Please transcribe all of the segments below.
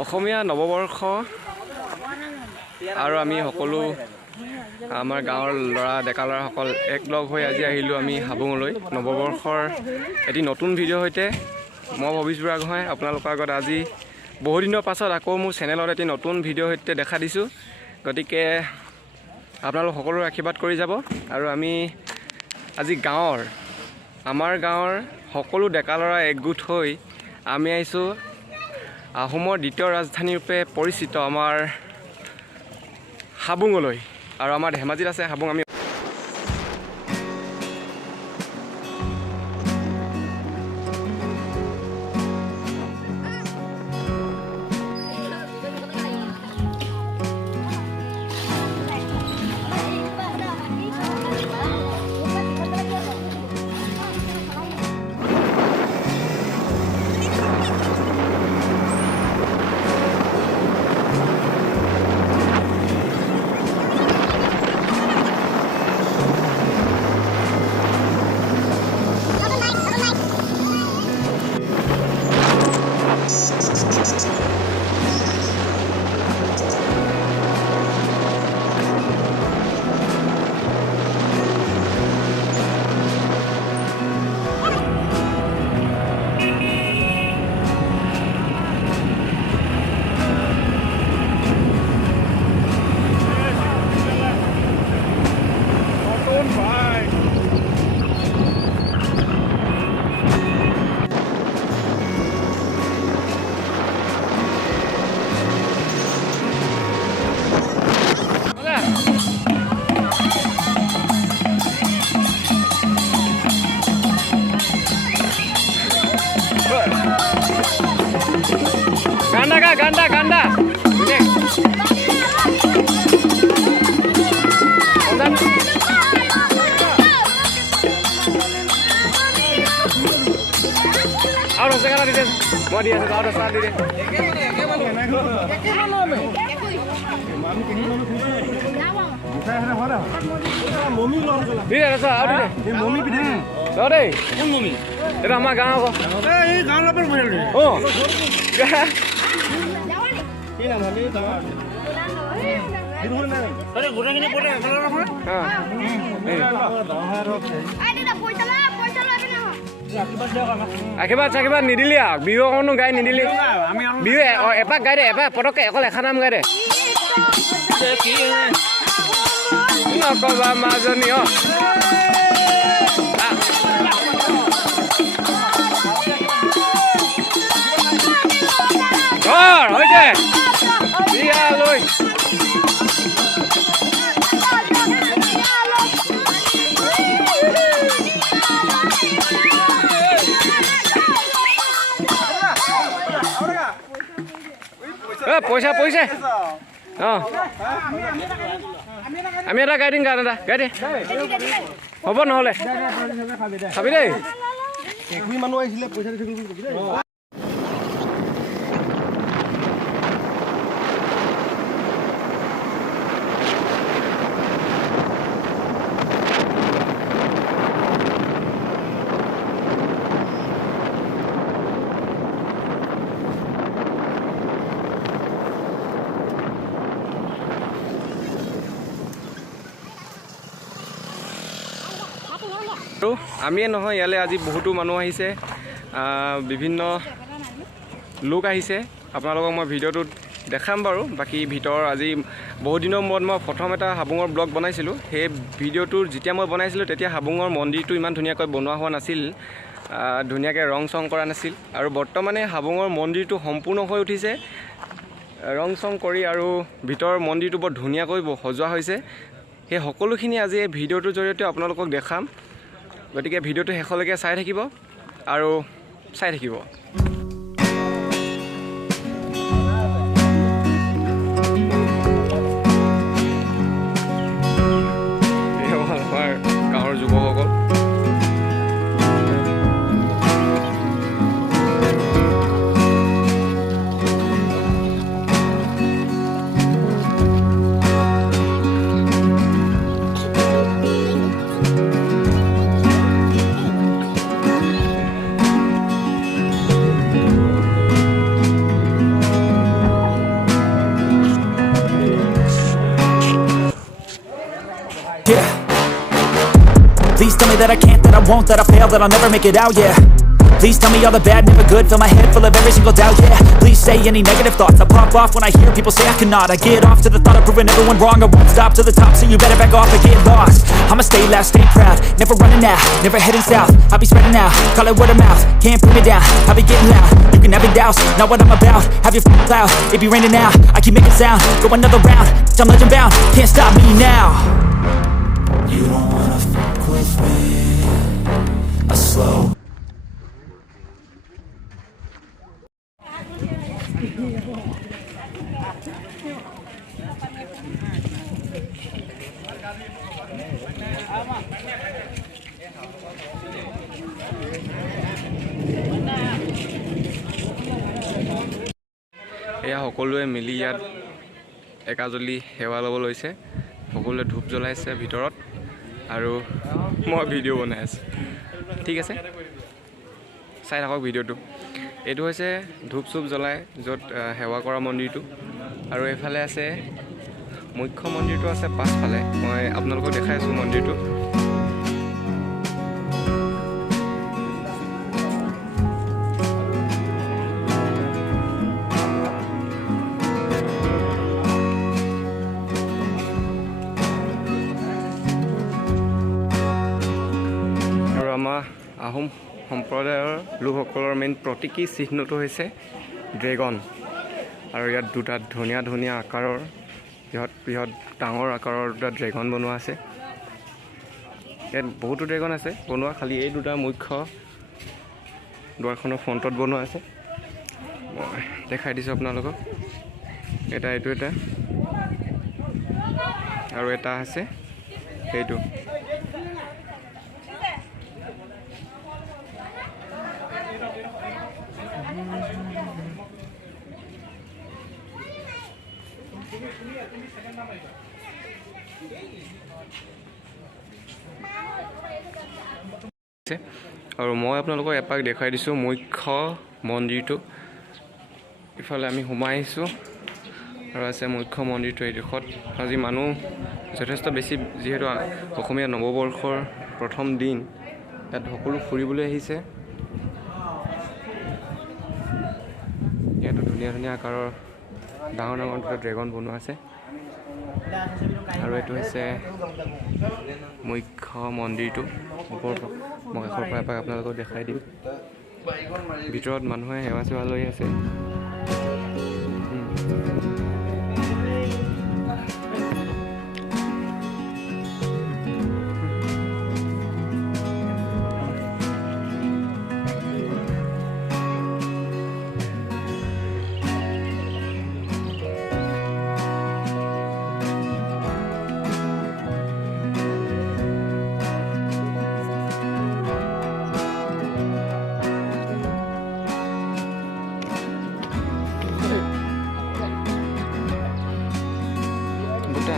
অসমীয়া নৱবৰ্ষ আৰু আমি সকলো আমাৰ গাঁৱৰ ল'ৰা ডেকা ল'ৰাসকল একলগ হৈ আজি আহিলোঁ আমি হাবুঙলৈ নৱবৰ্ষৰ এটি নতুন ভিডিঅ'ৰ সৈতে। মই ভৱিষ বুঢ়াগোহাঁই আপোনালোকৰ আগত আজি বহুদিনৰ পাছত আকৌ মোৰ চেনেলত এটি নতুন ভিডিঅ'ৰ সৈতে দেখা দিছোঁ। গতিকে আপোনালোক সকলোৰে আশীৰ্বাদ কৰি যাব। আৰু আমি আজি আমাৰ গাঁৱৰ সকলো ডেকা ল'ৰা একগোট হৈ আমি আহিছোঁ আহোমৰ দ্বিতীয় ৰাজধানী ৰূপে পৰিচিত আমাৰ হাবুঙলৈ। আৰু আমাৰ ধেমাজিত আছে হাবুং। আমি ganda. Ini. Ahora sekarang di sini. Mau dia ahora saat ini. Ini rasa ada deh. Ini mumi pide. Sorry. Pun mumi. Itu nama gang apa? Ini gang apa namanya? Oh. Ini namanya apa? Ada goreng ini boleh kalau apa? Akibat nidili ya. Biu kono gai nidili. Biu epak gai deh, epak podok kayak kalau ekhanam gai deh. Nggak kau lama zoni oh. Oke. Iya loy. পয়সা অঁ আমি এটা গাই দিম গান এটা গাই দে হ'ব নহ'লে খাবি দেই মানুহ আহিছিলে পইচা আৰু আমিয়ে নহয় ইয়ালৈ আজি বহুতো মানুহ আহিছে, বিভিন্ন লোক আহিছে। আপোনালোকক মই ভিডিঅ'টোত দেখাম বাৰু। বাকী ভিতৰৰ আজি বহুত দিনৰ মূৰত মই প্ৰথম এটা হাবুঙৰ ব্লগ বনাইছিলোঁ। সেই ভিডিঅ'টোৰ যেতিয়া মই বনাইছিলোঁ তেতিয়া হাবুঙৰ মন্দিৰটো ইমান ধুনীয়াকৈ বনোৱা হোৱা নাছিল, ধুনীয়াকৈ ৰং চং কৰা নাছিল। আৰু বৰ্তমানে হাবুঙৰ মন্দিৰটো সম্পূৰ্ণ হৈ উঠিছে, ৰং চং কৰি আৰু ভিতৰৰ মন্দিৰটো বৰ ধুনীয়াকৈ সজোৱা হৈছে। সেই সকলোখিনি আজি এই ভিডিঅ'টোৰ জৰিয়তে আপোনালোকক দেখাম। গতিকে ভিডিঅ'টো শেষলৈকে চাই থাকিব আৰু চাই থাকিব। আমাৰ গাঁৱৰ যুৱকসকল Please tell me that I can't, that I won't, that I fail, that I'll never make it out, yeah. Please tell me all the bad, never good. Fill my head full of every single doubt, yeah. Please say any negative thoughts. I pop off when I hear people say I cannot. I get off to the thought of proving everyone wrong. I won't stop to the top, so you better back off and get lost. I'ma stay loud, stay proud, never running out, never heading south. I'll be spreading out, call it word of mouth. Can't put me down, I'll be getting loud. You can have it douse, not what I'm about. Have your cloud, it be raining now. I keep making sound, go another round. I'm legend bound, can't stop me now. You don't wanna fuck with me. A slow এয়া সকলোৱে মিলি ইয়াত একাজলি সেৱা ল'ব লৈছে সকলোৱে ধূপ জ্বলাইছে ভিতৰত আৰু মই ভিডিঅ' বনাই আছোঁ ঠিক আছে চাই থাকক ভিডিঅ'টো এইটো হৈছে ধূপ চুপ জ্বলাই য'ত সেৱা কৰা মন্দিৰটো আৰু এইফালে আছে মুখ্য মন্দিৰটো আছে পাছফালে মই আপোনালোকক দেখাই আছোঁ মন্দিৰটো আহোম সম্প্ৰদায়ৰ লোকসকলৰ মেইন প্ৰতীকী চিহ্নটো হৈছে ড্ৰেগন আৰু ইয়াত দুটা ধুনীয়া ধুনীয়া আকাৰৰ বৃহৎ ডাঙৰ আকাৰৰ দুটা ড্ৰেগন বনোৱা আছে ইয়াত বহুতো ড্ৰেগন আছে বনোৱা খালি এই দুটা মুখ্য দুৱাৰখনৰ ফ্ৰণ্টত বনোৱা আছে মই দেখাই দিছোঁ আপোনালোকক এটা এইটো এটা আৰু এটা আছে এইটো আৰু মই আপোনালোকক এপাক দেখাই দিছোঁ মুখ্য মন্দিৰটো ইফালে আমি সোমাই আহিছোঁ আৰু আছে মুখ্য মন্দিৰটো এইডোখৰত আজি মানুহ যথেষ্ট বেছি যিহেতু অসমীয়া নৱবৰ্ষৰ প্ৰথম দিন ইয়াত সকলো ফুৰিবলৈ আহিছে ইয়াতো ধুনীয়া ধুনীয়া আকাৰৰ ডাঙৰ ডাঙৰ দুটা ড্ৰেগন বনোৱা আছে আৰু এইটো হৈছে মুখ্য মন্দিৰটো ওপৰৰ মই কাষৰ পৰা এপাক আপোনালোকক দেখাই দিম ভিতৰত মানুহে সেৱা চেৱা লৈ আছে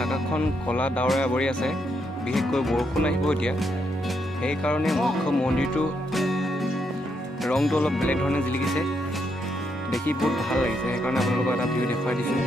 আকাশখন কলা ডাৱৰে আৱৰি আছে বিশেষকৈ বৰষুণ আহিব এতিয়া সেইকাৰণে মুখ্য মন্দিৰটো ৰংটো অলপ বেলেগ ধৰণে জিলিকিছে দেখি বহুত ভাল লাগিছে সেইকাৰণে আপোনালোকক এটা ভিডিঅ' দেখুৱাই দিছোঁ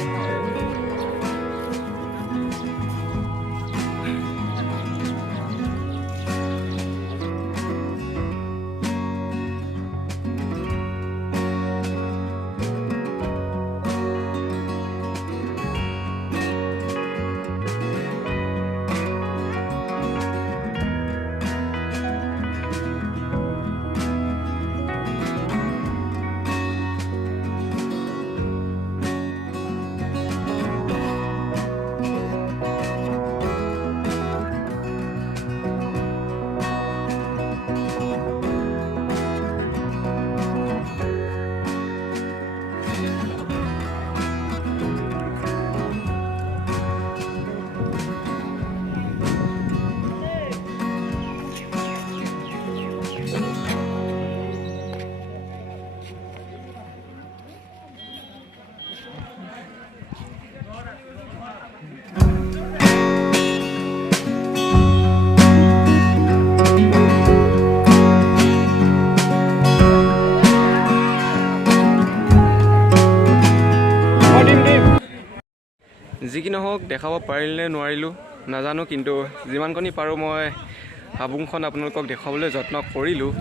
যি কি নহওক দেখাব পাৰিলে নোৱাৰিলোঁ নাজানো কিন্তু যিমানখিনি পাৰোঁ মই হাবুংখন আপোনালোকক দেখুৱাবলৈ যত্ন কৰিলোঁ।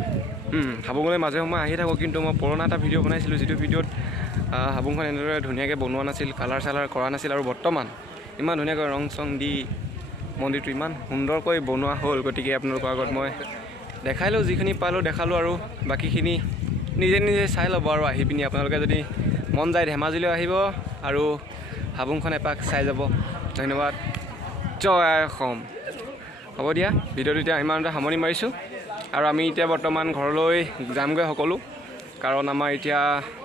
হাবুঙলৈ মাজে সময়ে আহি থাকোঁ, কিন্তু মই পুৰণা এটা ভিডিঅ' বনাইছিলোঁ, যিটো ভিডিঅ'ত হাবুংখন এনেদৰে ধুনীয়াকৈ বনোৱা নাছিল, কালাৰ চালাৰ কৰা নাছিল, আৰু বৰ্তমান ইমান ধুনীয়াকৈ ৰং চং দি মন্দিৰটো ইমান সুন্দৰকৈ বনোৱা হ'ল। গতিকে আপোনালোকৰ আগত মই দেখালোঁ, যিখিনি পালোঁ দেখালোঁ, আৰু বাকীখিনি নিজে নিজে চাই ল'ব। আৰু আহি পিনি আপোনালোকে যদি মন যায় ধেমাজিলৈ আহিব আৰু হাবুংখন এপাক চাই যাব। ধন্যবাদ। জয় অসম। হ'ব দিয়া, ভিডিঅ'টো এতিয়া ইমানতে সামৰণি মাৰিছোঁ, আৰু আমি এতিয়া বৰ্তমান ঘৰলৈ যামগৈ সকলো, কাৰণ আমাৰ এতিয়া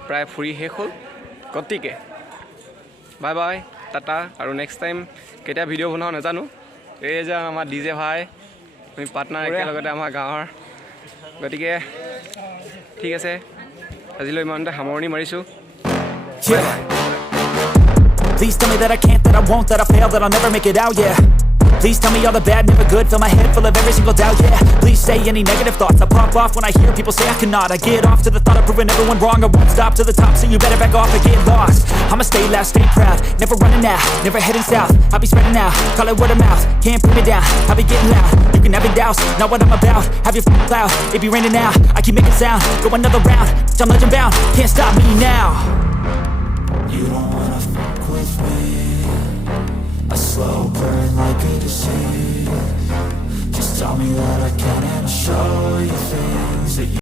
প্ৰায় ফুৰি শেষ হ'ল। গতিকে বাই বাই, টাটা, আৰু নেক্সট টাইম কেতিয়া ভিডিঅ' বনাওঁ নাজানো। এই যে আমাৰ DJ ভাই, আমি পাৰ্টনাৰ একেলগতে আমাৰ গাঁৱৰ। গতিকে ঠিক আছে, আজিলৈ ইমানতে সামৰণি মাৰিছোঁ। Bye bye. Please tell me that I can't, that I won't, that I fail, that I'll never make it out, yeah. Please tell me all the bad, never good, fill my head full of every single doubt, yeah. Please say any negative thoughts, I pop off when I hear people say I cannot. I get off to the thought of proving everyone wrong, I won't stop to the top, so you better back off and get lost. I'ma stay loud, stay proud, never running out, never heading south. I'll be spreading out, call it word of mouth, can't put me down, I'll be getting loud. You can have it douse, not what I'm about, have your f***ing cloud, it be raining now, I keep making sound, go another round, I'm legend bound, can't stop me now. You don't wanna fuck with me, a slow burn like a disease. Just tell me that I can and I'll show you things that you